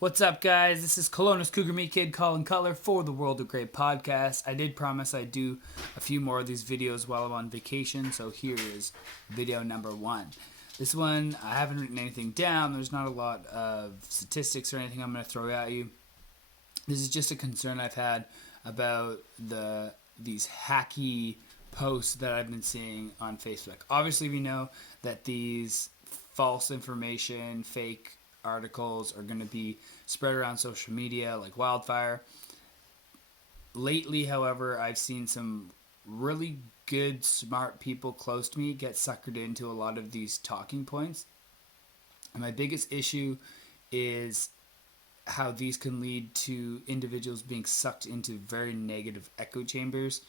What's up, guys? This is Kelowna's Cougar Meat Kid Colin Cutler for the World of Great podcast. I did promise I'd do a few more of these videos while I'm on vacation, so here is video number one. This one, I haven't written anything down. There's not a lot of statistics or anything I'm going to throw at you. This is just a concern I've had about these hacky posts that I've been seeing on Facebook. Obviously, we know that these false information, fake articles are going to be spread around social media like wildfire. Lately, however, I've seen some really good, smart people close to me get suckered into a lot of these talking points. And my biggest issue is how these can lead to individuals being sucked into very negative echo chambers.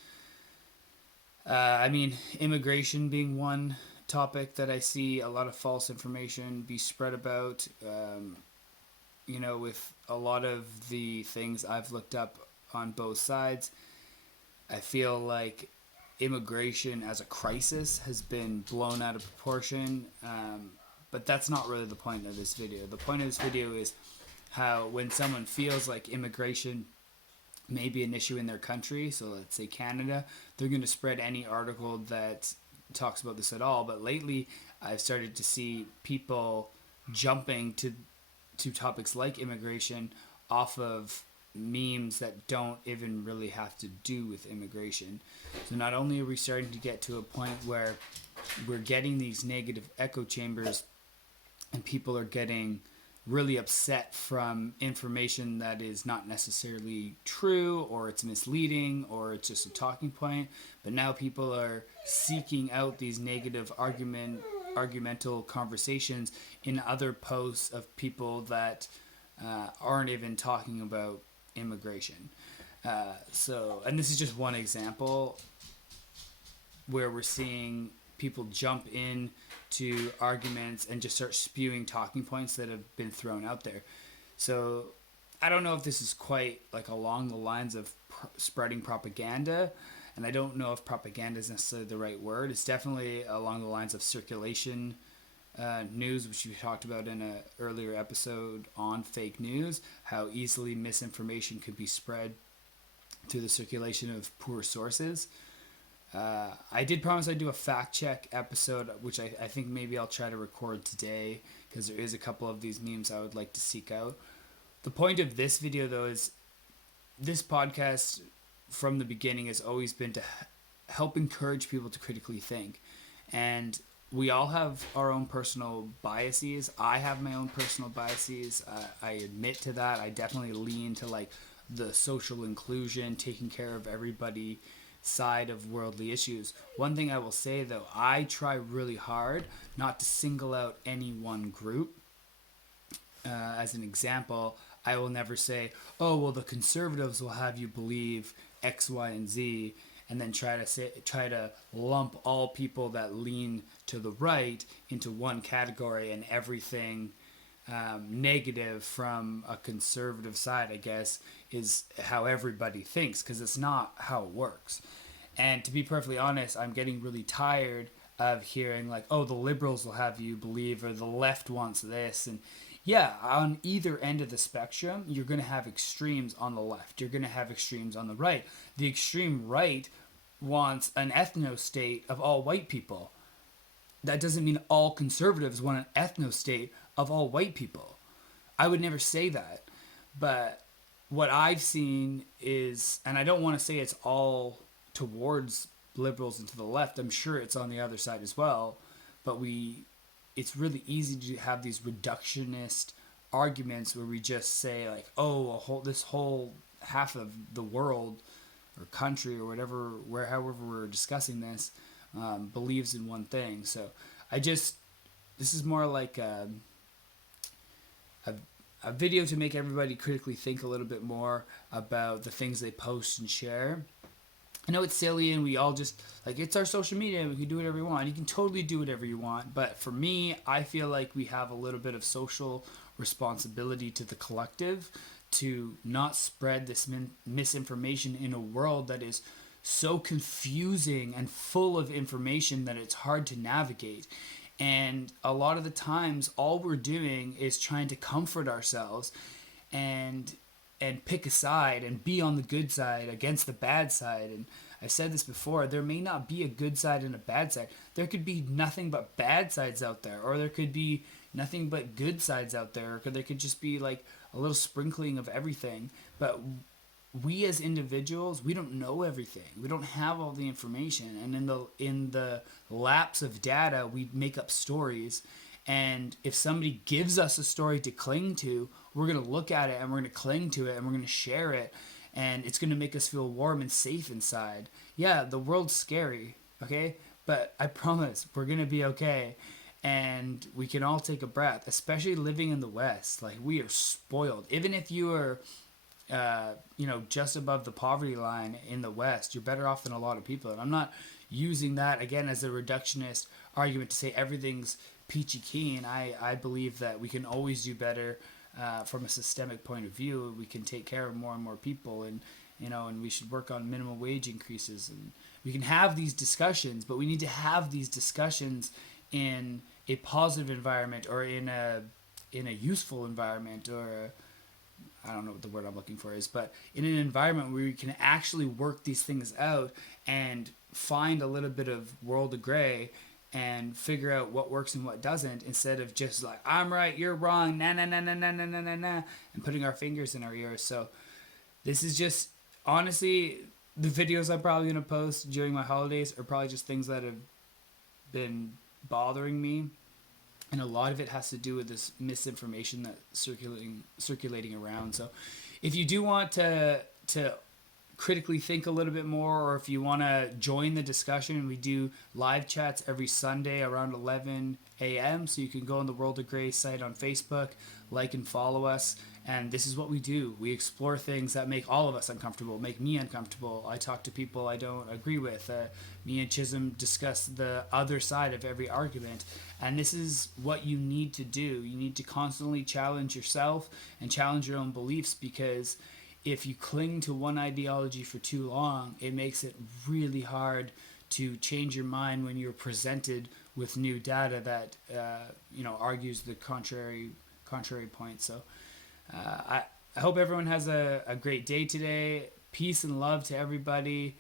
Immigration being one topic that I see a lot of false information be spread about. With a lot of the things I've looked up on both sides, I feel like immigration as a crisis has been blown out of proportion. But that's not really the point of this video. The point of this video is how when someone feels like immigration may be an issue in their country, so let's say Canada, they're going to spread any article that talks about this at all. But lately I've started to see people jumping to topics like immigration off of memes that don't even really have to do with immigration. So not only are we starting to get to a point where we're getting these negative echo chambers and people are getting really upset from information that is not necessarily true, or it's misleading, or it's just a talking point. But now people are seeking out these negative argumental conversations in other posts of people that aren't even talking about immigration. And this is just one example where we're seeing people jump in to arguments and just start spewing talking points that have been thrown out there. So I don't know if this is quite like along the lines of spreading propaganda, and I don't know if propaganda is necessarily the right word. It's definitely along the lines of circulation news, which we talked about in an earlier episode on fake news, how easily misinformation could be spread through the circulation of poor sources. I did promise I'd do a fact check episode, which I think maybe I'll try to record today, because there is a couple of these memes I would like to seek out. The point of this video, though, is this podcast from the beginning has always been to help encourage people to critically think. And we all have our own personal biases. I have my own personal biases. I admit to that. I definitely lean to like the social inclusion, taking care of everybody side of worldly issues. One thing I will say, though, I try really hard not to single out any one group. As an example, I will never say, oh, well, the conservatives will have you believe X, Y, and Z, and then try to lump all people that lean to the right into one category, and everything negative from a conservative side, I guess, is how everybody thinks, because it's not how it works. And to be perfectly honest, I'm getting really tired of hearing like, oh, the liberals will have you believe, or the left wants this. And yeah, on either end of the spectrum, you're going to have extremes on the left. You're going to have extremes on the right. The extreme right wants an ethno-state of all white people. That doesn't mean all conservatives want an ethno-state of all white people. I would never say that. But what I've seen is, and I don't want to say it's all towards liberals and to the left, I'm sure it's on the other side as well, but it's really easy to have these reductionist arguments where we just say like, oh, this whole half of the world or country or whatever, however we're discussing this, believes in one thing. So this is more like a video to make everybody critically think a little bit more about the things they post and share. I know it's silly and we all just, like, it's our social media and we can do whatever we want. You can totally do whatever you want. But for me, I feel like we have a little bit of social responsibility to the collective to not spread this misinformation in a world that is so confusing and full of information that it's hard to navigate. And a lot of the times, all we're doing is trying to comfort ourselves and pick a side and be on the good side against the bad side. And I've said this before, there may not be a good side and a bad side. There could be nothing but bad sides out there, or there could be nothing but good sides out there, or there could just be like a little sprinkling of everything. But we as individuals, we don't know everything. We don't have all the information, and in the lapse of data, we make up stories. And if somebody gives us a story to cling to, we're going to look at it and we're going to cling to it and we're going to share it, and it's going to make us feel warm and safe inside. Yeah, the world's scary, okay? But I promise we're going to be okay, and we can all take a breath, especially living in the West. Like, we are spoiled. Even if you are just above the poverty line in the West, you're better off than a lot of people. And I'm not using that again as a reductionist argument to say everything's peachy keen. I believe that we can always do better from a systemic point of view. We can take care of more and more people, and and we should work on minimum wage increases, and we can have these discussions, but we need to have these discussions in a positive environment, or in a useful environment, or I don't know what the word I'm looking for is, but in an environment where we can actually work these things out and find a little bit of world of gray and figure out what works and what doesn't, instead of just like, I'm right, you're wrong, na na na na na na na na na, and putting our fingers in our ears. So this is just, honestly, the videos I'm probably going to post during my holidays are probably just things that have been bothering me. And a lot of it has to do with this misinformation that's circulating around. So if you do want to critically think a little bit more, or if you want to join the discussion, we do live chats every Sunday around 11 a.m. So you can go on the World of Gray site on Facebook, like and follow us. And this is what we do. We explore things that make all of us uncomfortable, make me uncomfortable. I talk to people I don't agree with. Me and Chisholm discuss the other side of every argument. And this is what you need to do. You need to constantly challenge yourself and challenge your own beliefs, because if you cling to one ideology for too long, it makes it really hard to change your mind when you're presented with new data that argues the contrary point. So I hope everyone has a great day today. Peace and love to everybody.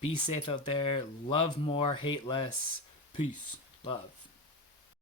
Be safe out there. Love more, hate less. Peace, love.